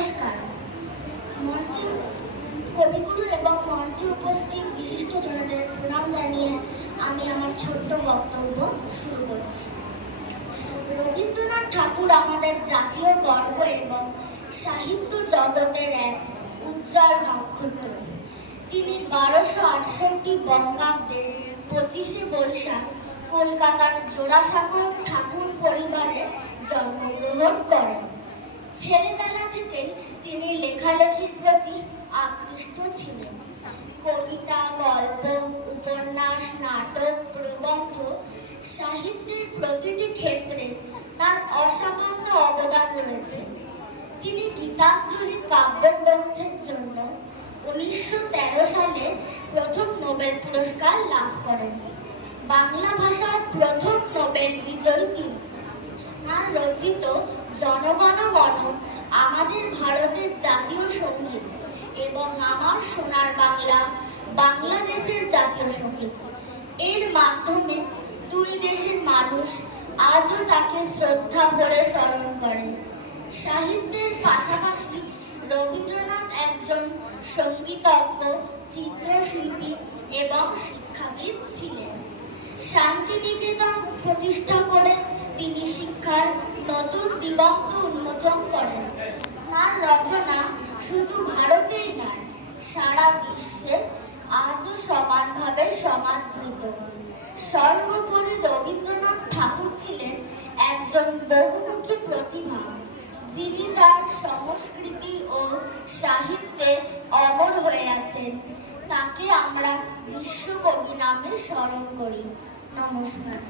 নমস্কার। মঞ্চে কবিগুরু এবং মঞ্চে উপস্থিত বিশিষ্টজনদের প্রণাম জানিয়ে আমি আমার ছোট্ট বক্তব্য শুরু করছি। রবীন্দ্রনাথ ঠাকুর আমাদের জাতীয় গর্ব এবং সাহিত্য জগতের এক উজ্জ্বল নক্ষত্র। তিনি 1268 বঙ্গাব্দের 25শে বৈশাখ কলকাতার জোড়াসাঁকোর ঠাকুর পরিবারে জন্মগ্রহণ করেন। ছেলেবেলা থেকেই তিনি লেখালেখির প্রতি আকৃষ্ট ছিলেন। কবিতা, গল্প, উপন্যাস, নাটক, প্রবন্ধ সাহিত্যের প্রতিটি ক্ষেত্রে তার অসামান্য অবদান রয়েছে। তিনি গীতাঞ্জলি কাব্যগ্রন্থের জন্য 1913 সালে প্রথম নোবেল পুরস্কার লাভ করেন। বাংলা ভাষার প্রথম নোবেল বিজয়ী তিনি। তার রচিত জনগণ মন আমাদের ভারতের জাতীয় সঙ্গীত এবং আমার সোনার বাংলা বাংলাদেশের জাতীয় সঙ্গীত। এর মাধ্যমে দুই দেশের মানুষ আজও তাকে শ্রদ্ধা ভরে স্মরণ করে। সাহিত্যের পাশাপাশি রবীন্দ্রনাথ একজন সঙ্গীতজ্ঞ, চিত্রশিল্পী এবং শিক্ষাবিদ ছিলেন। শান্তিনিকেতন প্রতিষ্ঠা করে তিনি শিক্ষার নতুন দিগন্ত উন্মোচন করেন। তার রচনা শুধু ভারতেই নয়, সারা বিশ্বে আজও সমানভাবে সমাদৃত। সর্বোপরি রবীন্দ্রনাথ ঠাকুর ছিলেন একজন বহুমুখী প্রতিভা, যিনি তার সংস্কৃতি ও সাহিত্যে অমর হয়ে আছেন। তাকে আমরা বিশ্বকবি নামে স্মরণ করি। নমস্কার।